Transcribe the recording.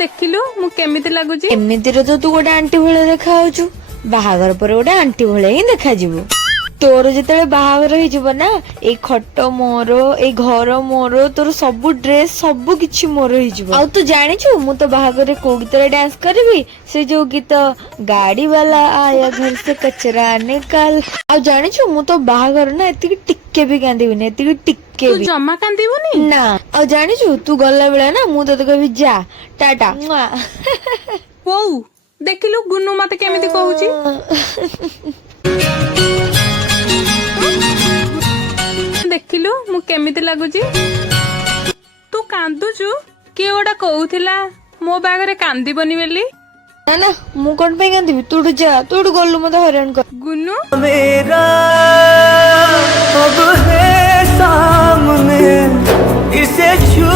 ଦେଖିଲୁ ମୁଁ କେମିତି ଲାଗୁଛି? ଏମିତିରେ ତ ତୁ ଗୋଟେ ଆଣ୍ଟି ଭଳିଆ ଦେଖାଯାଉଛୁ, ବାହାଘର ପରେ ଗୋଟେ ଆଣ୍ଟି ଭଳିଆ ହିଁ ଦେଖାଯିବୁ। ତୋର ଯେତେବେଳେ ବାହାଘର ହେଇଯିବ ନା, ଏଇ ଖଟ ମୋର, ଏଇ ଘର ମୋର, ତୋର ସବୁ ଡ୍ରେସ ସବୁ କିଛି ମୋର ହେଇଯିବ। ଆଉ ତୁ ଜାଣିଛୁ ମୁଁ ତ ବାହାଘରରେ କୋଉ ଗୀତରେ ଡ୍ୟାନ୍ସ କରିବି? ସେ ଯୋଉ ଗୀତ ଗାଡି ବାଲା ଆୟା ଘର ସେ କଚରା ନିକାଲ। ଆଉ ଜାଣିଛୁ ମୁଁ ତ ବାହାଘର ନା ଏତିକି ଟିକେ ବି କାନ୍ଦିବିନି, ଏତିକି ଟିକେ ତୁ ବି ଜମା କାନ୍ଦିବୁନି? ନା। ଆଉ ଜାଣିଛୁ ତୁ ଗଲା ବେଳେ ନା ମୁଁ ତତେ କହିବି ଯା ଟାଟା। ବୋଉ ଦେଖିଲୁ ଗୁନୁ ମତେ କେମିତି କହୁଛି? ଦେଖିଲୁ ମୁଁ କେମିତି ଲାଗୁଛି? ତୁ କାନ୍ଦୁଛୁ? କିଏ ଗୋଟେ କହୁଥିଲା ମୋ ବାହାଘରେ କାନ୍ଦିବନି ବୋଲି। ନା ନା ମୁଁ କଣ ପାଇଁ କାନ୍ଦିବି? ତୁ ଏଠୁ ଯା, ତୁ ଏଠୁ ଗଲୁ ମତେ ହଇରାଣ କର। ଗୁନୁ मेरा अब है सामने, इसे छू